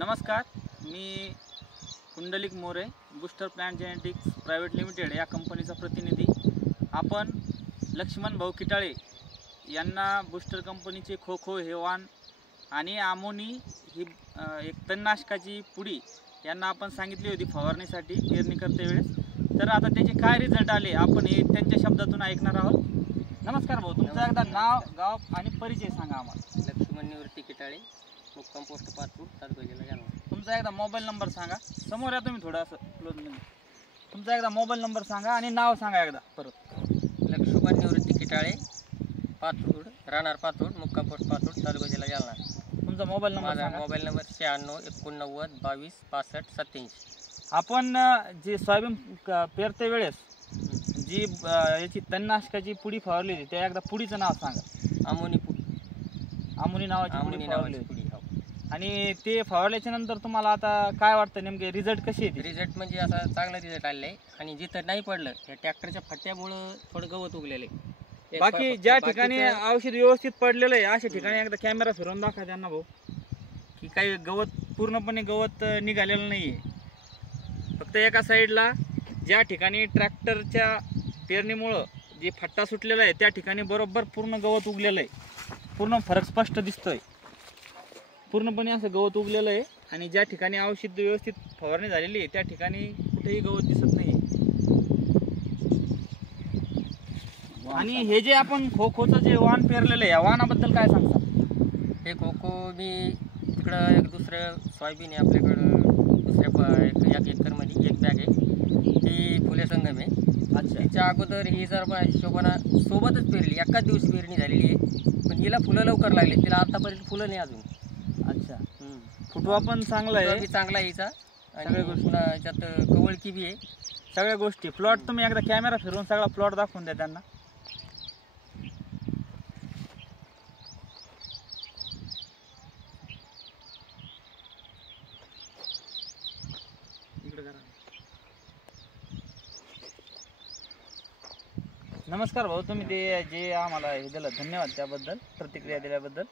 नमस्कार, मी Kundalik More, booster plant genetics private limited या कंपनीचा प्रतिनिधी। आपण लक्ष्मण भाऊ किटाळे यांना बूस्टर कंपनीचे खो हे वाण आणि आमोनी ही एक तणनाशकाची पुडी यांना आपण सांगितली होती फवारणीसाठी पेरणी करते वेळेस। तर आता त्याचे काय रिझल्ट आले आपण हे त्यांच्या शब्दातून ऐकणार आहोत। नमस्कार भाऊ, तुमचं एकदा नाव, गाव आणि परिचय सांगा आम्हाला। लक्ष्मण निवृत्ती किटाळे, मुक्काम पोस्ट पाचपूर, तालुका जिल्हा जालना। तुमचा एकदा मोबाईल नंबर सांगा। समोर या तुम्ही थोडं असं क्लोज मध्ये। तुमचा एकदा मोबाईल नंबर सांगा आणि नाव सांगा एकदा परत। लक्ष्मण निवृत्ती किटाळे, पाचपूर, राहणार पाचपूर, मुक्काम पोस्ट पाचपूर, तालुका जिल्हा जालना। तुमचा मोबाईल नंबर माझा सांगा। Mobile number 96 89 22 65 87। आपण जे सोयाबीन पेरते वेळेस जी याची तणनाशकाची पुडी फवारली होती त्या एकदा पुडीचं नाव सांगा। आमोनी आमोनी नावाची पुडी फवारली होती। पुडी। आणि ते फवारल्याच्या नंतर तुम्हाला आता काय वाटतं, नेमके रिझल्ट कसे येते? रिझल्ट म्हणजे असा चांगला रिझल्ट आलेला आहे। आणि जिथं नाही पडलं त्या ट्रॅक्टरच्या फट्ट्यामुळं थोडं गवत उगलेलं आहे। बाकी ज्या ठिकाणी औषध व्यवस्थित पडलेलं आहे अशा ठिकाणी एकदा कॅमेरा फिरवून दाखवा त्यांना भाऊ, की काही गवत पूर्णपणे गवत निघालेलं नाहीये। फक्त एका साईडला ज्या ठिकाणी ट्रॅक्टरच्या पेरणीमुळं जे फट्टा सुटलेला आहे त्या ठिकाणी बरोबर पूर्ण गवत उगलेलं आहे। पूर्ण फरक स्पष्ट दिसतोय। पूर्णपणे असं गवत उगलेलं आहे आणि ज्या ठिकाणी औषध व्यवस्थित फवारणी झालेली आहे त्या ठिकाणी कुठेही गवत दिसत नाही। आणि हे जे आपण खोचं जे वाण पेरलेलं आहे या वाणाबद्दल काय सांगता? हे खोको मी तिकडं एक दुसरं सोयाबीन आहे आपल्याकडं दुसऱ्या एक एकरमध्ये एक बॅग आहे, ती फुले संगम आहे। अच्छा, तिच्या अगोदर ही जर हिशोबाना सोबतच पेरली, एकाच दिवशी पेरणी झालेली आहे, पण हिला फुलं लवकर लागली, तिला आतापर्यंत फुलं नाही अजून। अच्छा, फुटवा पण चांगला आहे, चांगला आहे हिचा। सगळ्या गोष्टी याच्यात कवळकी बी आहे, सगळ्या गोष्टी। प्लॉट तुम्ही एकदा कॅमेरा फिरवून सगळा प्लॉट दाखवून द्या त्यांना। नमस्कार भाऊ, तुम्ही ते जे आम्हाला हे दिलं धन्यवाद त्याबद्दल, प्रतिक्रिया दिल्याबद्दल।